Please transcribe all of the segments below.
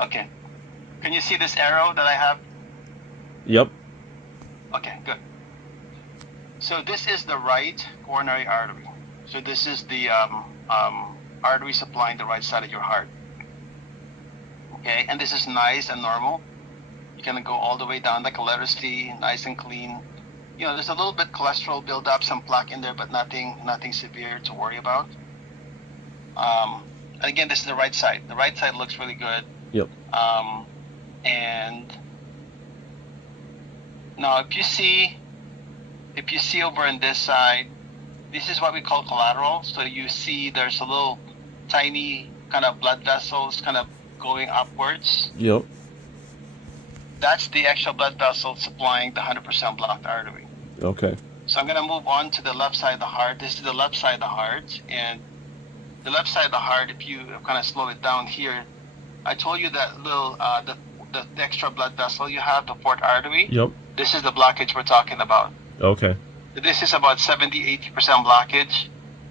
Okay. Can you see this arrow that I have? Yep. Okay, good. So this is the right coronary artery. So this is the artery supplying the right side of your heart. Okay, and this is nice and normal. You can go all the way down like a letter C, nice and clean. You know, there's a little bit cholesterol buildup, some plaque in there, but nothing severe to worry about. And again, this is the right side. The right side looks really good. Yep. And now if you see over on this side, this is what we call collateral. So you see there's a little tiny kind of blood vessels kind of going upwards. Yep. That's the actual blood vessel supplying the 100% blocked artery. Okay. So I'm going to move on to the left side of the heart. This is the left side of the heart. And the left side of the heart, if you kind of slow it down here, I told you that little, the extra blood vessel you have, the fourth artery. Yep. This is the blockage we're talking about. Okay. This is about 70-80% blockage.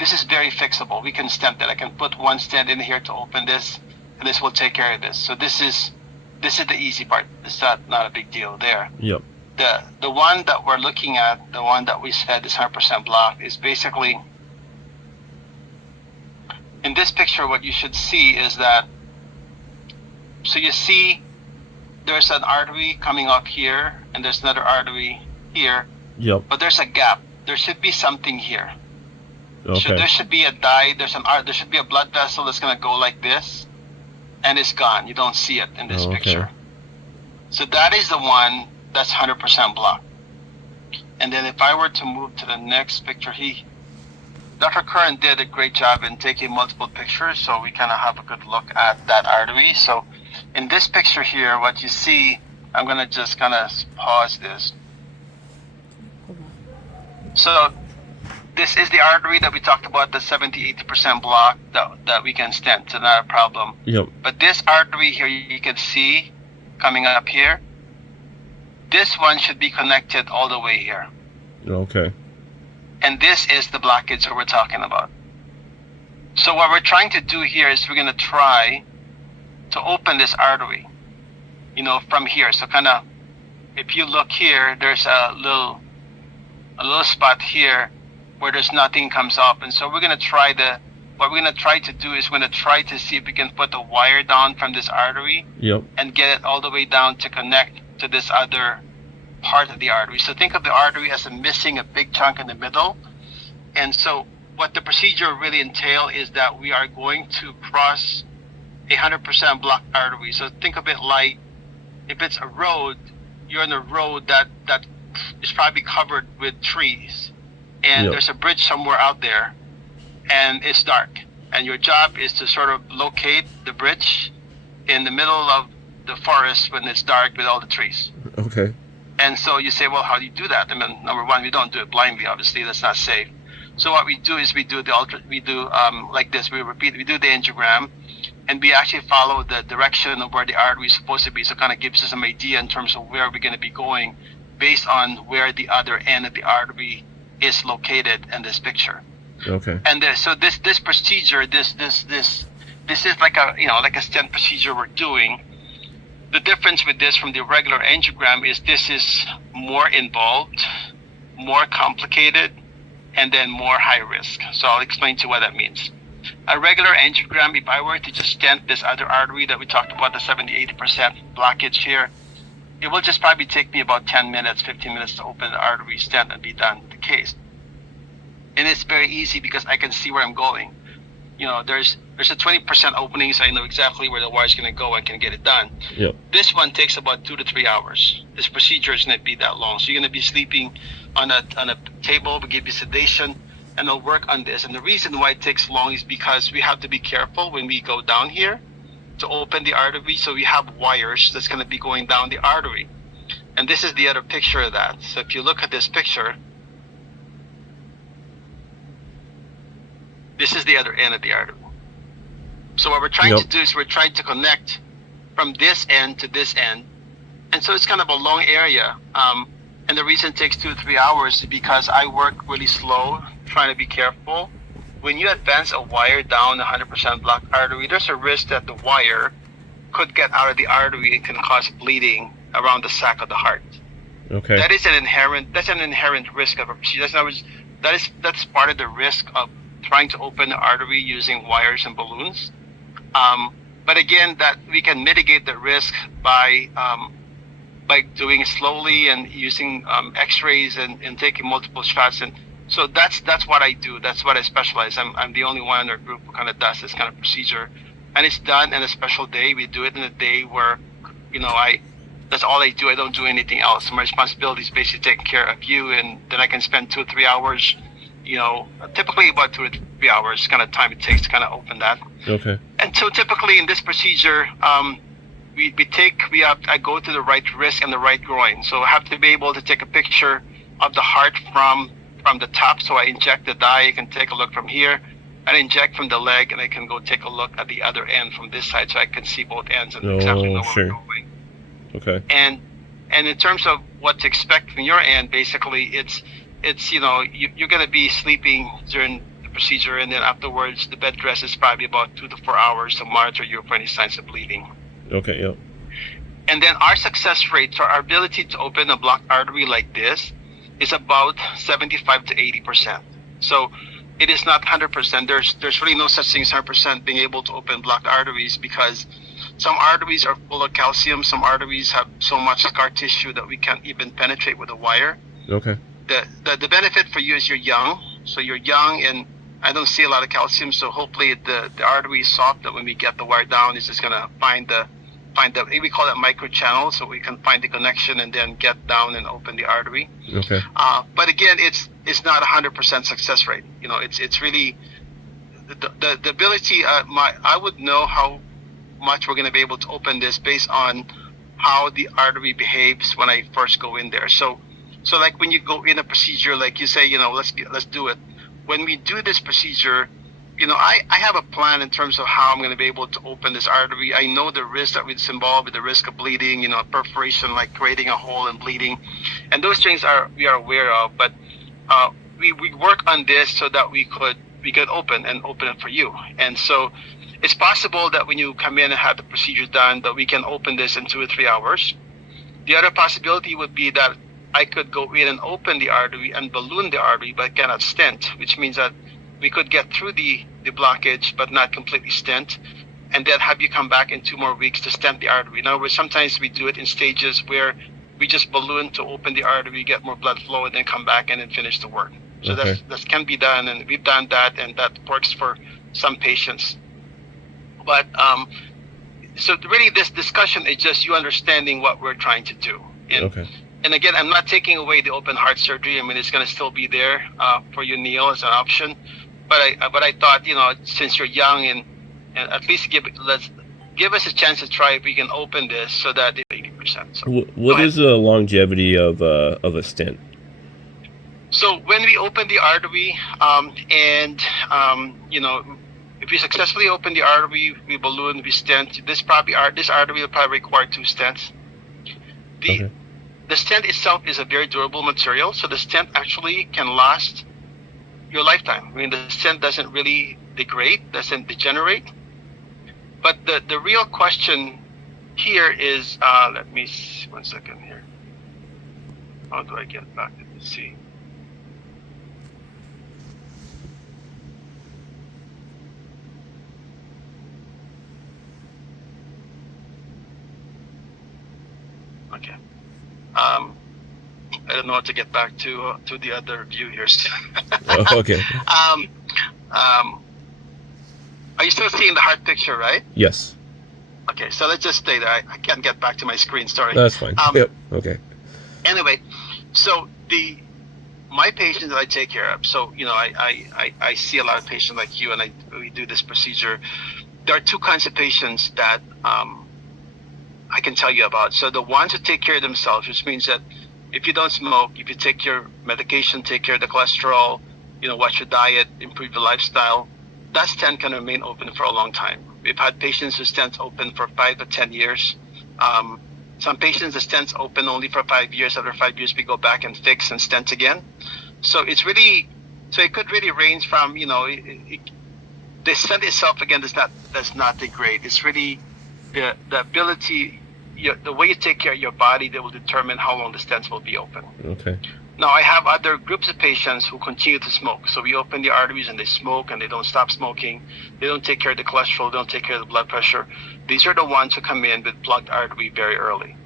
This is very fixable. We can stent that. I can put one stent in here to open this, and this will take care of this. So this is the easy part. It's not a big deal there. Yep. The one that we're looking at, the one that we said is 100% blocked, is basically, in this picture, what you should see is that, so you see there's an artery coming up here, and there's another artery here. Yep. But there's a gap. There should be something here. Okay. So there should be a dye. There should be a blood vessel that's going to go like this, and it's gone. You don't see it in this picture. So that is the one that's 100% blocked. And then if I were to move to the next picture, Dr. Curran did a great job in taking multiple pictures, so we kind of have a good look at that artery. So in this picture here, what you see, I'm going to just kind of pause this. So this is the artery that we talked about, the 70-80% block that we can stent, so not a problem. Yep. But this artery here, you can see coming up here, this one should be connected all the way here. Okay. And this is the blockage that we're talking about. So what we're trying to do here is we're going to try to open this artery, from here. So kind of, if you look here, there's a little spot here where there's nothing comes up. And so we're going to try what we're going to try to do is we're going to try to see if we can put a wire down from this artery. Yep. And get it all the way down to connect to this other part of the artery. So think of the artery as missing a big chunk in the middle. And so what the procedure really entails is that we are going to cross a 100% blocked artery. So think of it like if it's a road, you're on a road that is probably covered with trees. And Yep. there's a bridge somewhere out there, and it's dark. And your job is to sort of locate the bridge in the middle of the forest when it's dark with all the trees. Okay. And so you say, well, how do you do that? I mean, number one, we don't do it blindly, obviously. That's not safe. So what we do is we do like this. We do the angiogram, and we actually follow the direction of where the artery is supposed to be. So it kind of gives us some idea in terms of where we're going to be going based on where the other end of the artery is located in this picture. Okay. And so this procedure, this is like a stent procedure we're doing. The difference with this from the regular angiogram is this is more involved, more complicated, and then more high risk. So I'll explain to you what that means. A regular angiogram, if I were to just stent this other artery that we talked about, the 70-80% blockage here, it will just probably take me about 10 minutes, 15 minutes to open the artery, stent, and be done with the case. And it's very easy because I can see where I'm going. There's a 20% opening, so I know exactly where the wire is going to go and can get it done. Yep. This one takes about 2 to 3 hours. This procedure is going to be that long. So you're going to be sleeping on a table, we give you sedation, and they'll work on this. And the reason why it takes long is because we have to be careful when we go down here to open the artery. So we have wires that's going to be going down the artery. And this is the other picture of that. So if you look at this picture, this is the other end of the artery. So what we're trying to do is we're trying to connect from this end to this end. And so it's kind of a long area. And the reason it takes 2 to 3 hours is because I work really slow, trying to be careful. When you advance a wire down a 100% blocked artery, there's a risk that the wire could get out of the artery and can cause bleeding around the sac of the heart. Okay. That's an inherent risk of a procedure. That's part of the risk of trying to open the artery using wires and balloons. But again, that we can mitigate the risk by doing it slowly and using X-rays and taking multiple shots. And so that's what I do. That's what I specialize. I'm the only one in our group who kind of does this kind of procedure, and it's done in a special day. We do it in a day where, that's all I do. I don't do anything else. My responsibility is basically taking care of you, and then I can spend 2 or 3 hours, typically about 2 or 3 hours kind of time it takes to kind of open that. Okay. And so typically in this procedure, I go to the right wrist and the right groin. So I have to be able to take a picture of the heart from the top. So I inject the dye. I can take a look from here. I inject from the leg, and I can go take a look at the other end from this side, so I can see both ends and exactly know where we're going. Okay. And in terms of what to expect from your end, basically it's you're going to be sleeping during the procedure, and then afterwards the bed rest is probably about 2 to 4 hours to monitor you for any signs of bleeding. Okay. Yep. And then our success rate, so our ability to open a blocked artery like this, is about 75 to 80%. So it is not 100%. There's really no such thing as 100% being able to open blocked arteries, because some arteries are full of calcium. Some arteries have so much scar tissue that we can't even penetrate with a wire. Okay. The benefit for you is you're young. So you're young, and I don't see a lot of calcium. So hopefully the artery is soft, that when we get the wire down, it's just gonna find the we call that micro channel, so we can find the connection and then get down and open the artery. Okay. But again, it's not 100% success rate. It's really the ability. I would know how much we're going to be able to open this based on how the artery behaves when I first go in there. So like when you go in a procedure, like you say, let's do it. When we do this procedure, I have a plan in terms of how I'm going to be able to open this artery. I know the risk that is involved with the risk of bleeding, perforation, like creating a hole and bleeding, and those things we are aware of. But we work on this so that we could open it for you. And so it's possible that when you come in and have the procedure done, that we can open this in 2 or 3 hours. The other possibility would be that I could go in and open the artery and balloon the artery, but cannot stent, which means that we could get through the blockage, but not completely stent, and then have you come back in 2 more weeks to stent the artery. In other words, sometimes we do it in stages where we just balloon to open the artery, get more blood flow, and then come back and then finish the work. So Okay. that can be done, and we've done that, and that works for some patients. But so really, this discussion is just you understanding what we're trying to do. Okay. And again, I'm not taking away the open heart surgery. I mean, it's going to still be there for you, Neil, as an option. But I thought, since you're young, and at least give us a chance to try if we can open this so that 80%. So What is the longevity of a stent? So when we open the artery, if we successfully open the artery, we balloon, we stent. This artery will probably require 2 stents. Okay. The stent itself is a very durable material, so the stent actually can last your lifetime. I mean, the stent doesn't really degrade, doesn't degenerate. But the real question here is, let me see 1 second here. How do I get back to the C? Okay. I don't know how to get back to the other view here. Oh, okay. Are you still seeing the heart picture, right? Yes. Okay, so let's just stay there. I can't get back to my screen. Sorry. That's fine. Yep. Okay. Anyway, so my patients that I take care of. So I see a lot of patients like you, and we do this procedure. There are 2 kinds of patients that I can tell you about. So the ones who take care of themselves, which means that if you don't smoke, if you take your medication, take care of the cholesterol, watch your diet, improve your lifestyle, that stent can remain open for a long time. We've had patients whose stents open for 5 to 10 years. Some patients, the stents open only for 5 years. After 5 years, we go back and fix and stent again. So it could really range from, the stent itself, again, does not degrade. It's really the ability, the way you take care of your body, that will determine how long the stents will be open. Okay. Now, I have other groups of patients who continue to smoke. So we open the arteries and they smoke and they don't stop smoking. They don't take care of the cholesterol, they don't take care of the blood pressure. These are the ones who come in with plugged artery very early.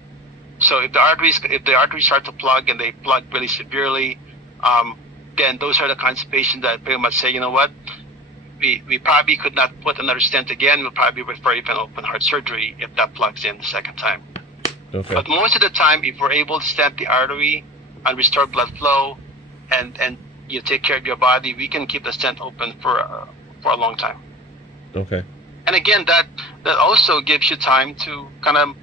So if the arteries start to plug and they plug really severely, then those are the kinds of patients that pretty much say, you know what, we probably could not put another stent again. We'll probably refer even open heart surgery if that plugs in the second time. Okay. But most of the time, if we're able to stent the artery and restore blood flow, and you take care of your body, we can keep the stent open for a long time. Okay. And again, that also gives you time to kind of,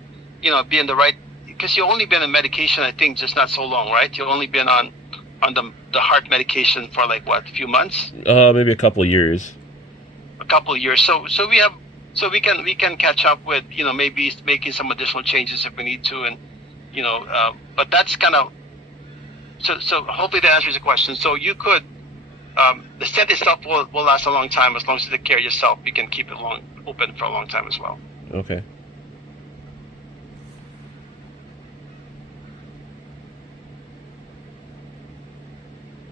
be in the right, because you've only been on medication, I think, just not so long, right? You've only been on the heart medication for like what, a few months? Maybe a couple of years. A couple of years. So we can catch up with, maybe making some additional changes if we need to, and but that's kind of. So hopefully that answers the question. So you could, the stent itself will last a long time as long as you take care of yourself. You can keep it open for a long time as well. Okay.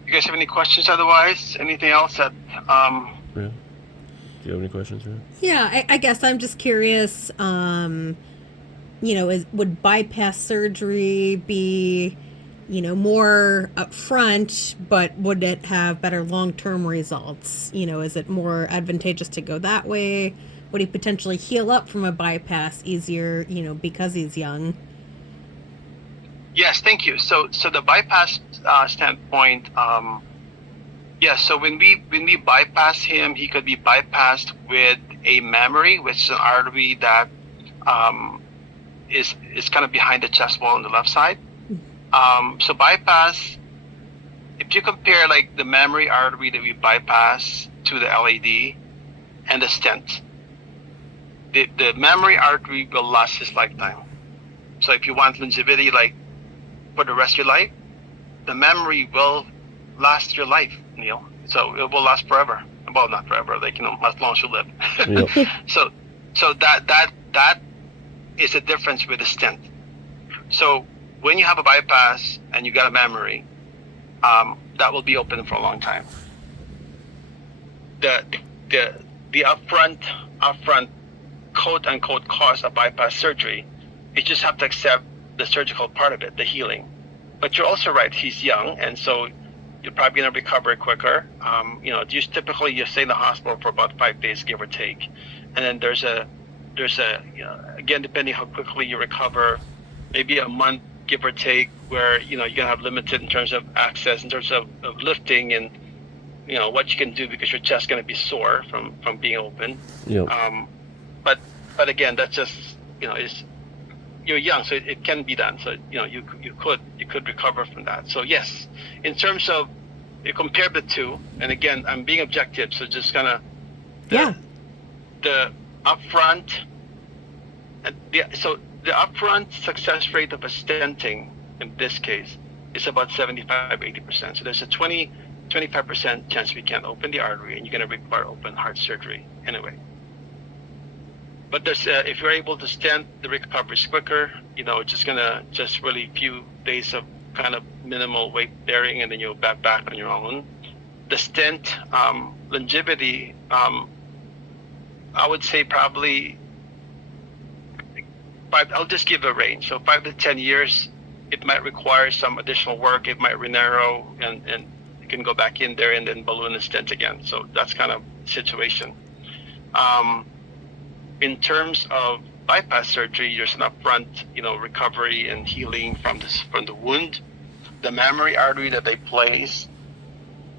You guys have any questions otherwise? Anything else that? Yeah. Do you have any questions, Ryan? Yeah, I guess I'm just curious. Would bypass surgery be more upfront, but would it have better long-term results? Is it more advantageous to go that way? Would he potentially heal up from a bypass easier, because he's young? Yes, thank you. So the bypass standpoint, so when we bypass him, he could be bypassed with a mammary, which is an artery that is kind of behind the chest wall on the left side. So bypass, if you compare like the mammary artery that we bypass to the LAD and the stent, the mammary artery will last his lifetime. So if you want longevity, like for the rest of your life, the mammary will last your life, Neil. So it will last forever. Well, not forever, like, as long as you live. Yep. So that is the difference with the stent. So when you have a bypass and you got a mammary, that will be open for a long time. The upfront quote unquote cost of bypass surgery, you just have to accept the surgical part of it, the healing. But you're also right, he's young, and so you're probably gonna recover quicker. Typically you stay in the hospital for about 5 days, give or take, and then there's a again, depending how quickly you recover, maybe a month, give or take, where you're gonna have limited in terms of access, in terms of lifting and what you can do, because your chest's gonna be sore from being open. Yep. But again, that's just you're young, so it can be done. So you could recover from that. So yes, in terms of you compare the two, and again, I'm being objective, so just kind of the upfront. So the upfront success rate of a stenting in this case is about 75-80%. So there's a 20-25% chance we can't open the artery, and you're going to require open heart surgery anyway. But there's if you're able to stent, the recovery is quicker. It's just gonna really few days of kind of minimal weight bearing, and then you'll back on your own. The stent longevity, I would say probably I'll just give a range. So 5 to 10 years. It might require some additional work. It might re-narrow, and you can go back in there and then balloon and stent again. So that's kind of the situation. In terms of bypass surgery, there's an upfront, recovery and healing from the wound. The mammary artery that they place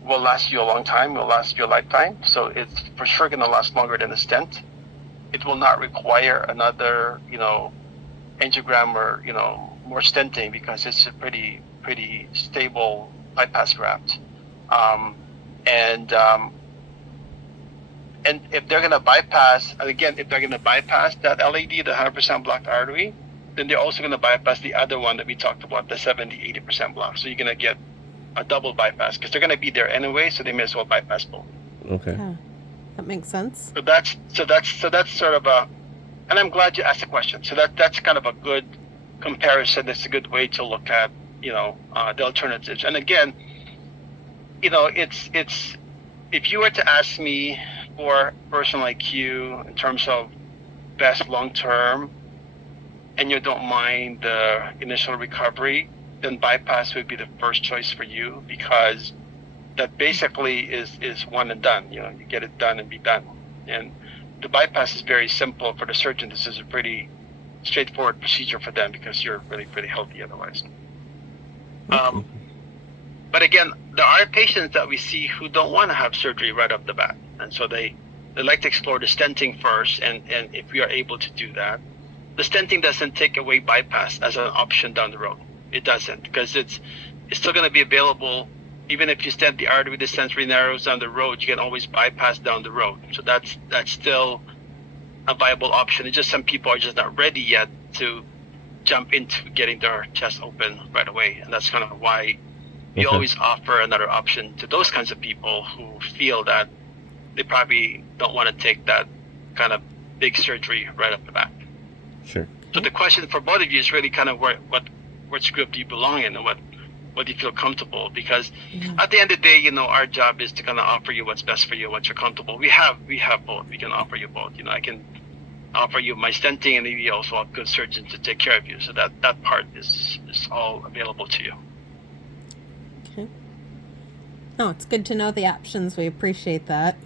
will last you a long time, will last you a lifetime. So it's for sure going to last longer than a stent. It will not require another, angiogram or, more stenting, because it's a pretty stable bypass graft. And if they're going to bypass, again, if they're going to bypass that LAD, the 100% blocked artery, then they're also going to bypass the other one that we talked about, the 70-80% block. So you're going to get a double bypass, because they're going to be there anyway, so they may as well bypass both. Okay. Yeah, that makes sense. So that's sort of And I'm glad you asked the question. So that's kind of a good comparison. That's a good way to look at, the alternatives. And again, it's if you were to ask me for a person like you in terms of best long term, and you don't mind the initial recovery, then bypass would be the first choice for you, because that basically is one and done. You get it done and be done. And the bypass is very simple for the surgeon. This is a pretty straightforward procedure for them because you're really pretty healthy otherwise. But again, there are patients that we see who don't want to have surgery right off the bat, and so they like to explore the stenting first. And if we are able to do that, the stenting doesn't take away bypass as an option down the road. It doesn't, because it's still going to be available. Even if you stent the artery, the sensory narrows down the road, you can always bypass down the road. So that's still a viable option. It's just some people are just not ready yet to jump into getting their chest open right away. And that's kind of why we always offer another option to those kinds of people who feel that they probably don't want to take that kind of big surgery right off the bat. Sure. So the question for both of you is really kind of which group do you belong in, and what do you feel comfortable? Because at the end of the day, our job is to kind of offer you what's best for you, what you're comfortable. We have both. We can offer you both. I can offer you my stenting, and we also have good surgeons to take care of you. So that part is all available to you. Okay. Oh, it's good to know the options. We appreciate that.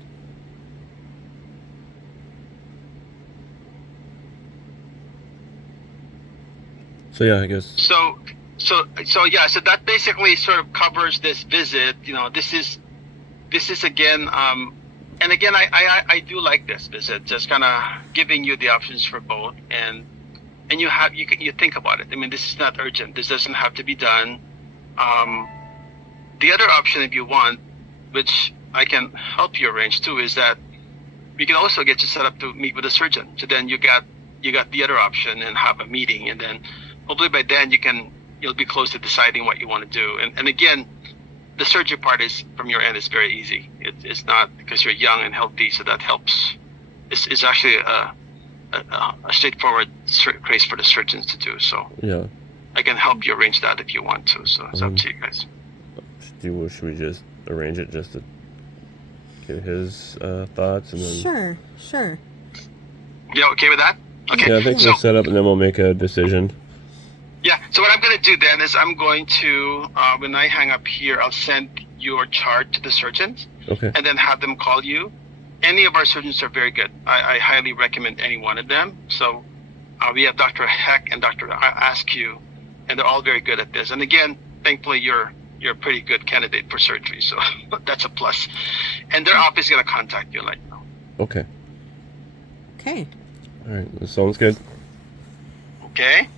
So yeah, I guess. So that basically sort of covers this visit. This is again, and again, I do like this visit, just kind of giving you the options for both, and you think about it. I mean, this is not urgent. This doesn't have to be done. The other option, if you want, which I can help you arrange too, is that we can also get you set up to meet with a surgeon. So then you got the other option and have a meeting, and then hopefully by then you'll be close to deciding what you want to do. And again, the surgery part is from your end is very easy. It's not, because you're young and healthy, so that helps. It's actually a straightforward case for the surgeons to do. So yeah, I can help you arrange that if you want to. So it's up to you guys. Should we just arrange it just to get his thoughts, and then? Sure. Yeah, okay with that? Okay. Yeah, I think we'll set up and then we'll make a decision. Yeah, so what I'm going to do then is I'm going to, when I hang up here, I'll send your chart to the surgeons. Okay. And then have them call you. Any of our surgeons are very good. I highly recommend any one of them. So we have Dr. Heck and Dr. Askew, and they're all very good at this. And again, thankfully, you're a pretty good candidate for surgery, so that's a plus. And their office is going to contact you and let you know. Okay. Okay. All right, that sounds good. Okay.